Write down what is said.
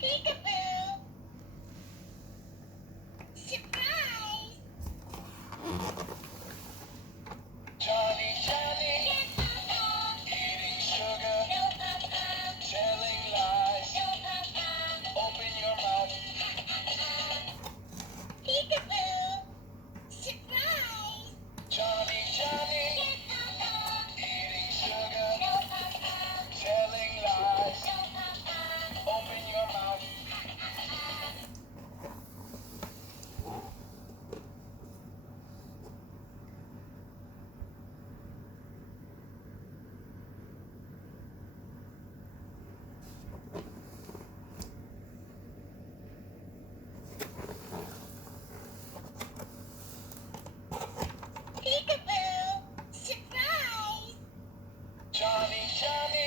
Peekaboo! Surprise! Johnny, Johnny, eating sugar, telling lies. Open your mouth. Peekaboo! Surprise! Johnny, Johnny, eating sugar, telling lies. Open your mouth. Peekaboo! Surprise! Johnny, Johnny.